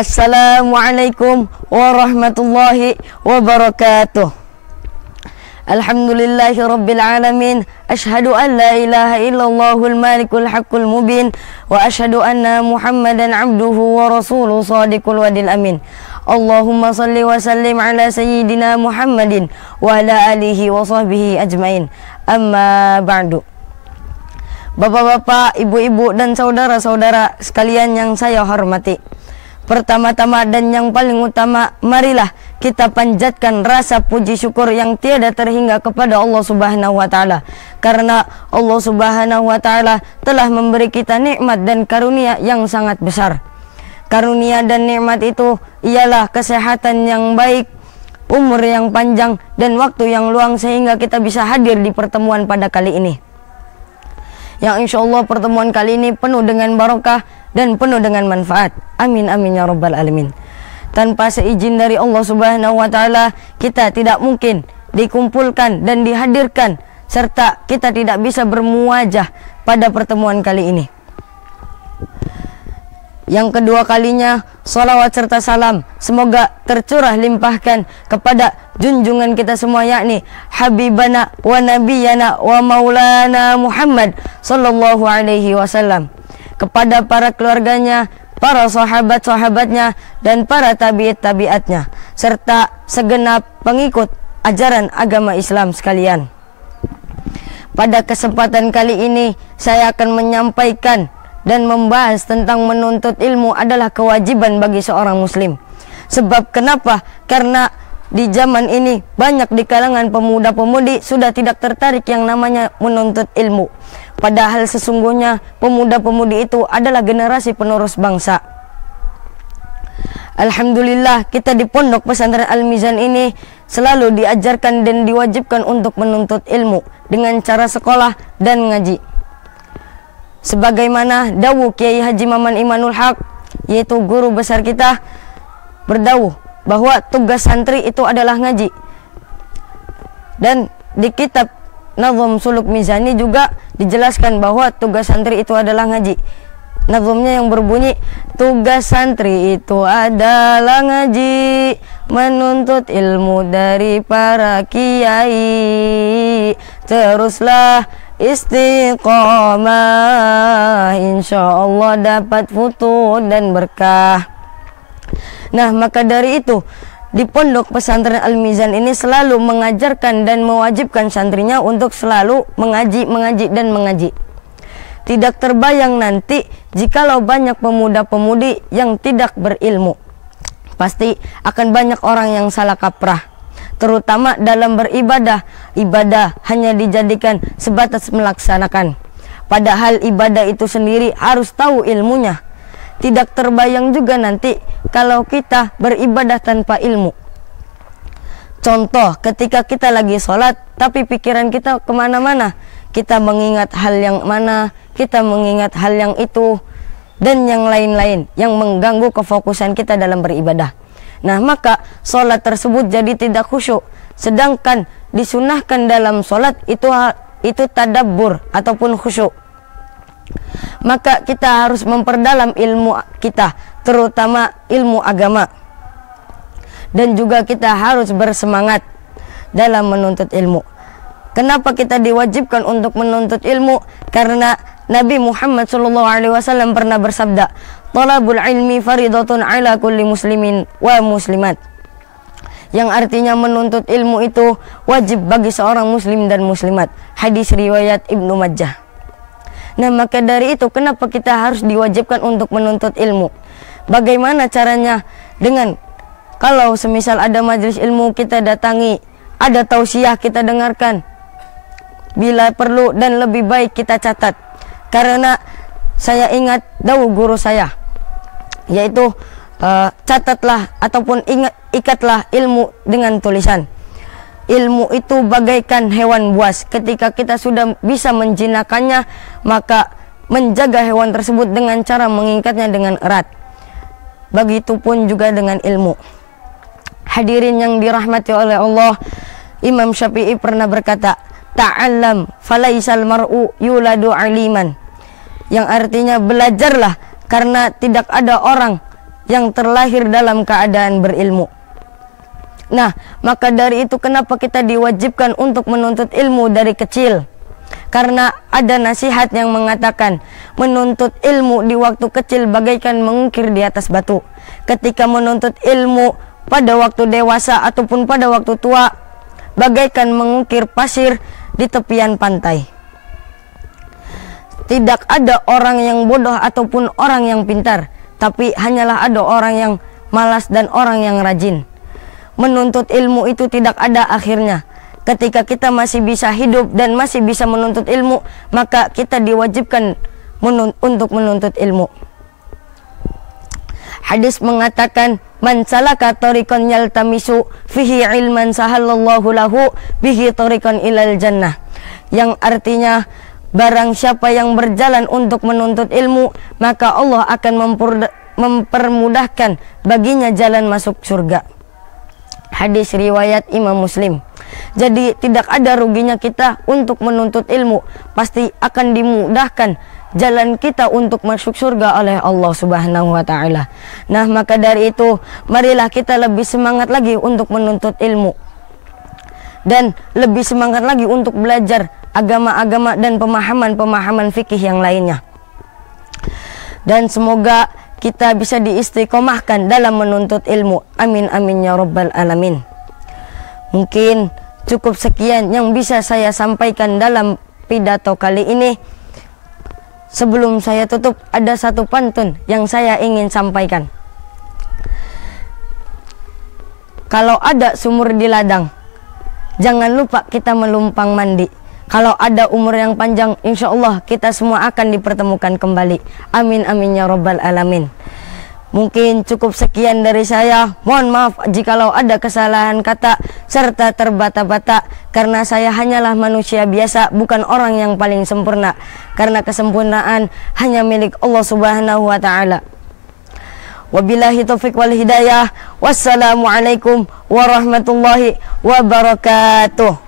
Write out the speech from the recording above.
Assalamualaikum warahmatullahi wabarakatuh. Alhamdulillahi rabbil alamin. Ashhadu an la ilaha illallahul malikul haqqul mubin. Wa ashhadu anna Muhammadan abduhu wa rasuluhu sadiqul wadil amin. Allahumma salli wa sallim ala sayyidina Muhammadin wa ala alihi wa sahbihi ajmain. Amma ba'du. Bapak-bapak, ibu-ibu dan saudara-saudara sekalian yang saya hormati, pertama-tama dan yang paling utama, marilah kita panjatkan rasa puji syukur yang tiada terhingga kepada Allah Subhanahu wa taala. Karena Allah Subhanahu wa taala telah memberi kita nikmat dan karunia yang sangat besar. Karunia dan nikmat itu ialah kesehatan yang baik, umur yang panjang, dan waktu yang luang sehingga kita bisa hadir di pertemuan pada kali ini. Yang insya Allah pertemuan kali ini penuh dengan barokah dan penuh dengan manfaat. Amin amin ya rabbal alamin. Tanpa seizin dari Allah Subhanahu wa taala, kita tidak mungkin dikumpulkan dan dihadirkan, serta kita tidak bisa bermuajah pada pertemuan kali ini. Yang kedua kalinya, salawat serta salam semoga tercurah limpahkan kepada junjungan kita semua, yakni Habibana wa Nabiyana wa Maulana Muhammad sallallahu alaihi wasallam, kepada para keluarganya, para sahabat-sahabatnya, dan para tabi'at-tabi'atnya, serta segenap pengikut ajaran agama Islam sekalian. Pada kesempatan kali ini, saya akan menyampaikan dan membahas tentang menuntut ilmu adalah kewajiban bagi seorang muslim. Sebab kenapa? Karena di zaman ini banyak di kalangan pemuda-pemudi sudah tidak tertarik yang namanya menuntut ilmu. Padahal sesungguhnya pemuda-pemudi itu adalah generasi penerus bangsa. Alhamdulillah, kita di Pondok Pesantren Al-Mizan ini selalu diajarkan dan diwajibkan untuk menuntut ilmu dengan cara sekolah dan ngaji. Sebagaimana dawuh Kiai Haji Maman Imanul Haq, yaitu guru besar kita, berdawuh bahwa tugas santri itu adalah ngaji. Dan di kitab Nazm Suluk Mizani juga dijelaskan bahwa tugas santri itu adalah ngaji. Nazmnya yang berbunyi, tugas santri itu adalah ngaji, menuntut ilmu dari para kiai, teruslah istiqomah, insya Allah dapat futuh dan berkah. Nah, maka dari itu di Pondok Pesantren Al-Mizan ini selalu mengajarkan dan mewajibkan santrinya untuk selalu mengaji dan mengaji. Tidak terbayang nanti jikalau banyak pemuda-pemudi yang tidak berilmu. Pasti akan banyak orang yang salah kaprah, terutama dalam beribadah. Ibadah hanya dijadikan sebatas melaksanakan, padahal ibadah itu sendiri harus tahu ilmunya. Tidak terbayang juga nanti kalau kita beribadah tanpa ilmu. Contoh, ketika kita lagi sholat tapi pikiran kita kemana-mana, kita mengingat hal yang mana, kita mengingat hal yang itu, dan yang lain-lain yang mengganggu kefokusan kita dalam beribadah. Nah, maka sholat tersebut jadi tidak khusyuk. Sedangkan disunahkan dalam sholat itu tadabbur ataupun khusyuk. Maka kita harus memperdalam ilmu kita, terutama ilmu agama. Dan juga kita harus bersemangat dalam menuntut ilmu. Kenapa kita diwajibkan untuk menuntut ilmu? Karena Nabi Muhammad SAW pernah bersabda, "Talabul ilmi faridatun ala kulli muslimin wa muslimat." Yang artinya menuntut ilmu itu wajib bagi seorang muslim dan muslimat. Hadis riwayat Ibnu Majah. Nah, maka dari itu kenapa kita harus diwajibkan untuk menuntut ilmu? Bagaimana caranya? Dengan kalau semisal ada majelis ilmu kita datangi, ada tausiah kita dengarkan. Bila perlu dan lebih baik kita catat. Karena saya ingat dawuh guru saya, yaitu catatlah ataupun ikatlah ilmu dengan tulisan. Ilmu itu bagaikan hewan buas. Ketika kita sudah bisa menjinakkannya, maka menjaga hewan tersebut dengan cara mengikatnya dengan erat. Begitupun juga dengan ilmu. Hadirin yang dirahmati oleh Allah, Imam Syafi'i pernah berkata, "Ta'allam falaisal mar'u yuladu aliman." Yang artinya belajarlah, karena tidak ada orang yang terlahir dalam keadaan berilmu. Nah, maka dari itu kenapa kita diwajibkan untuk menuntut ilmu dari kecil? Karena ada nasihat yang mengatakan menuntut ilmu di waktu kecil bagaikan mengukir di atas batu. Ketika menuntut ilmu pada waktu dewasa ataupun pada waktu tua, bagaikan mengukir pasir di tepian pantai. Tidak ada orang yang bodoh ataupun orang yang pintar, tapi hanyalah ada orang yang malas dan orang yang rajin. Menuntut ilmu itu tidak ada akhirnya. Ketika kita masih bisa hidup dan masih bisa menuntut ilmu, maka kita diwajibkan untuk menuntut ilmu. Hadis mengatakan, man salaka tariqan yaltamisu fihi ilman sahallallahu lahu bihi tariqan ilal jannah. Yang artinya, barang siapa yang berjalan untuk menuntut ilmu, maka Allah akan mempermudahkan baginya jalan masuk surga. Hadis riwayat Imam Muslim. Jadi tidak ada ruginya kita untuk menuntut ilmu, pasti akan dimudahkan jalan kita untuk masuk surga oleh Allah Subhanahu wa taala. Nah, maka dari itu marilah kita lebih semangat lagi untuk menuntut ilmu dan lebih semangat lagi untuk belajar agama-agama dan pemahaman-pemahaman fikih yang lainnya. Dan semoga kita bisa diistiqomahkan dalam menuntut ilmu. Amin amin ya rabbal alamin. Mungkin cukup sekian yang bisa saya sampaikan dalam pidato kali ini. Sebelum saya tutup, ada satu pantun yang saya ingin sampaikan. Kalau ada sumur di ladang, jangan lupa kita melumpang mandi. Kalau ada umur yang panjang, insya Allah kita semua akan dipertemukan kembali. Amin amin ya rabbal alamin. Mungkin cukup sekian dari saya. Mohon maaf jikalau ada kesalahan kata serta terbata-bata, karena saya hanyalah manusia biasa, bukan orang yang paling sempurna. Karena kesempurnaan hanya milik Allah Subhanahu wa taala. Wabillahi taufiq wal hidayah. Wassalamualaikum warahmatullahi wabarakatuh.